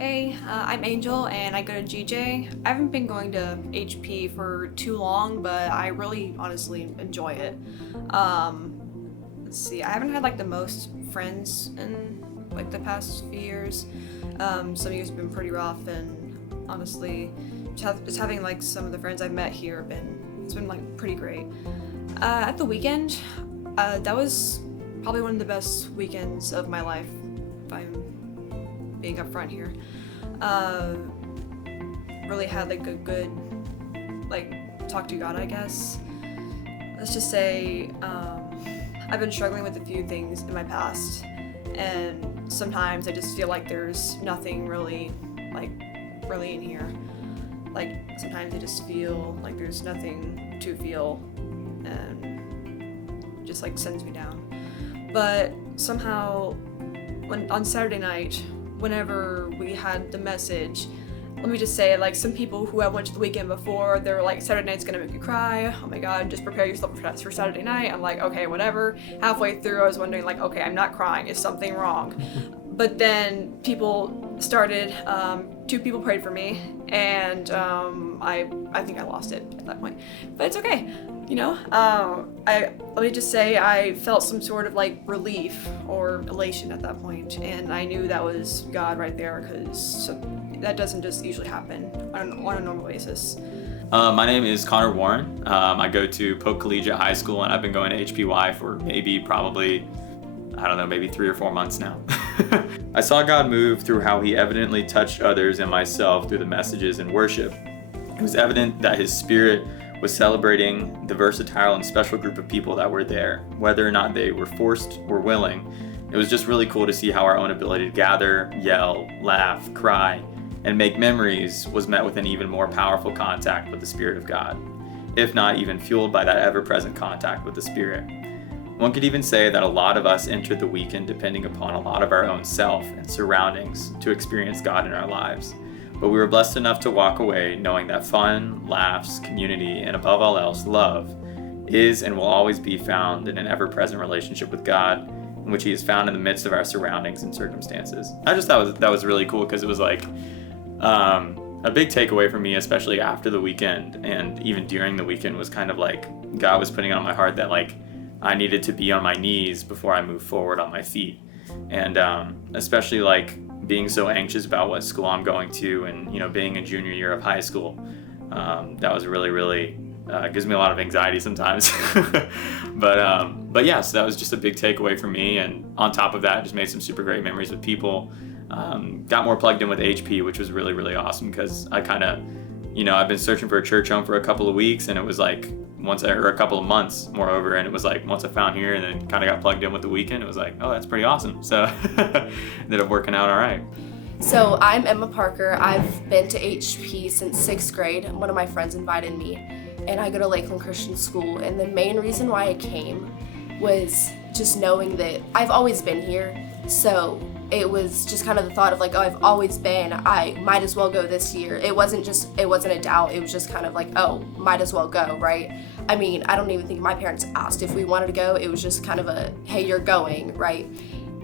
Hey, I'm Angel and I go to GJ. I haven't been going to HP for too long, but I really honestly enjoy it. Let's see, I haven't had like the most friends in like the past few years. Some years have been pretty rough, and honestly, just having like some of the friends I've met here it's been like pretty great. At the weekend, that was probably one of the best weekends of my life, if I'm being upfront here. Really had like a good like talk to God, I guess. Let's just say I've been struggling with a few things in my past, and sometimes I just feel like there's nothing really in here. Like sometimes I just feel like there's nothing to feel, and just like sends me down. But somehow on Saturday night, whenever we had the message, let me just say, like, some people who I went to the weekend before, they were like, Saturday night's gonna make you cry, oh my god, just prepare yourself for Saturday night. I'm like, okay, whatever. Halfway through I was wondering, like, okay, I'm not crying, is something wrong? But then people started, 2 people prayed for me, and I think I lost it at that point, but it's okay. You know, let me just say I felt some sort of like relief or elation at that point, and I knew that was God right there, because that doesn't just usually happen on a normal basis. My name is Connor Warren. I go to Polk Collegiate High School, and I've been going to HPY for maybe 3 or 4 months now. I saw God move through how he evidently touched others and myself through the messages and worship. It was evident that his spirit was celebrating the versatile and special group of people that were there, whether or not they were forced or willing. It was just really cool to see how our own ability to gather, yell, laugh, cry, and make memories was met with an even more powerful contact with the Spirit of God, if not even fueled by that ever-present contact with the Spirit. One could even say that a lot of us entered the weekend depending upon a lot of our own self and surroundings to experience God in our lives. But we were blessed enough to walk away knowing that fun, laughs, community, and above all else, love is and will always be found in an ever-present relationship with God, in which he is found in the midst of our surroundings and circumstances. I just thought that was really cool, because it was like a big takeaway for me, especially after the weekend and even during the weekend, was kind of like God was putting on my heart that like I needed to be on my knees before I move forward on my feet. And especially like being so anxious about what school I'm going to, and being a junior year of high school, that was really gives me a lot of anxiety sometimes. but yeah, so that was just a big takeaway for me, and on top of that, just made some super great memories with people. Got more plugged in with HP, which was really awesome, because I kind of I've been searching for a church home for a couple of weeks, and it was like a couple of months moreover, and it was like once I found here and then kind of got plugged in with the weekend, it was like, oh, that's pretty awesome. So ended up working out all right. So I'm Emma Parker. I've been to HP since 6th grade. One of my friends invited me, and I go to Lakeland Christian School, and the main reason why I came was just knowing that I've always been here. So it was just kind of the thought of like, oh, I've always been, I might as well go this year. It wasn't a doubt, it was just kind of like, oh, might as well go, right? I mean, I don't even think my parents asked if we wanted to go. It was just kind of a, hey, you're going, right?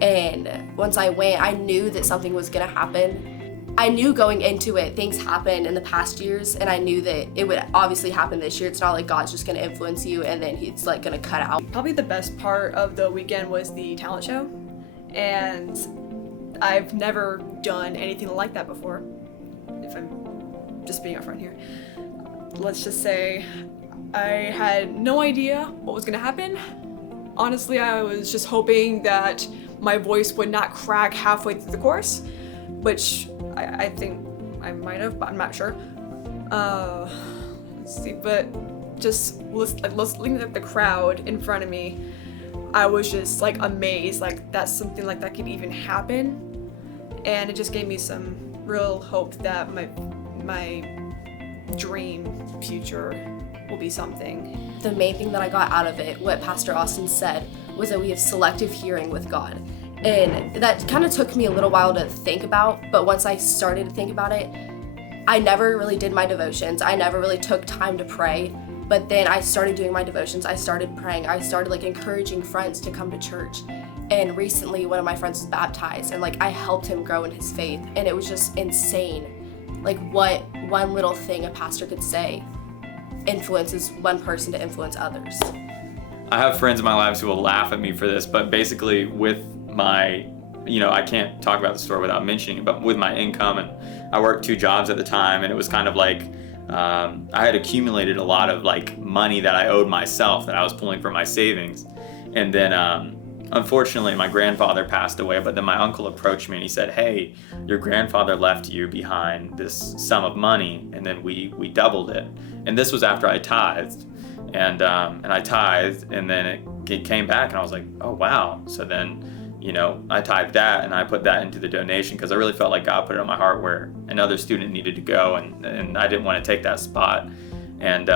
And once I went, I knew that something was gonna happen. I knew going into it, things happened in the past years, and I knew that it would obviously happen this year. It's not like God's just gonna influence you and then he's like gonna cut out. Probably the best part of the weekend was the talent show, and I've never done anything like that before, if I'm just being upfront here. Let's just say I had no idea what was gonna happen. Honestly, I was just hoping that my voice would not crack halfway through the chorus, which I think I might have, but I'm not sure. Let's see, but just looking at the crowd in front of me, I was just like amazed, like that's something like that could even happen. And it just gave me some real hope that my dream future will be something. The main thing that I got out of it, what Pastor Austin said, was that we have selective hearing with God. And that kind of took me a little while to think about, but once I started to think about it, I never really did my devotions. I never really took time to pray. But then I started doing my devotions. I started praying. I started like encouraging friends to come to church. And recently one of my friends was baptized, and like I helped him grow in his faith, and it was just insane, like what one little thing a pastor could say influences one person to influence others. I have friends in my lives who will laugh at me for this, but basically with my, I can't talk about the story without mentioning it, but with my income, and I worked 2 jobs at the time, and it was kind of like I had accumulated a lot of like money that I owed myself that I was pulling from my savings. And then unfortunately my grandfather passed away, but then my uncle approached me and he said, hey, your grandfather left you behind this sum of money, and then we doubled it. And this was after I tithed. And I tithed, and then it came back, and I was like, oh wow. So then I tithed that, and I put that into the donation because I really felt like God put it on my heart where another student needed to go, and I didn't want to take that spot. And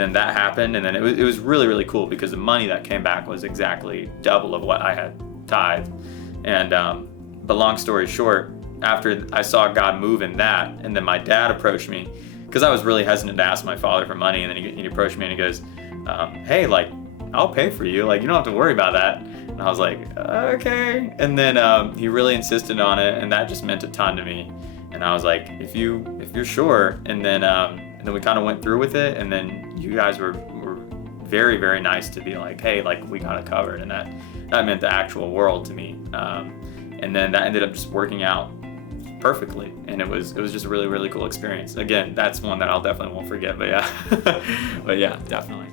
then that happened, and then it was really, really cool because the money that came back was exactly double of what I had tithed. And but long story short, after I saw God move in that, and then my dad approached me because I was really hesitant to ask my father for money, and then he approached me and he goes, hey, like, I'll pay for you, like, you don't have to worry about that. And I was like, okay. And then he really insisted on it, and that just meant a ton to me. And I was like, if you're sure. And then we kind of went through with it, and then you guys were very, very nice to be like, hey, like, we got it covered, and that meant the actual world to me. And then that ended up just working out perfectly, and it was just a really, really cool experience. Again, that's one that I'll definitely won't forget. But yeah, definitely.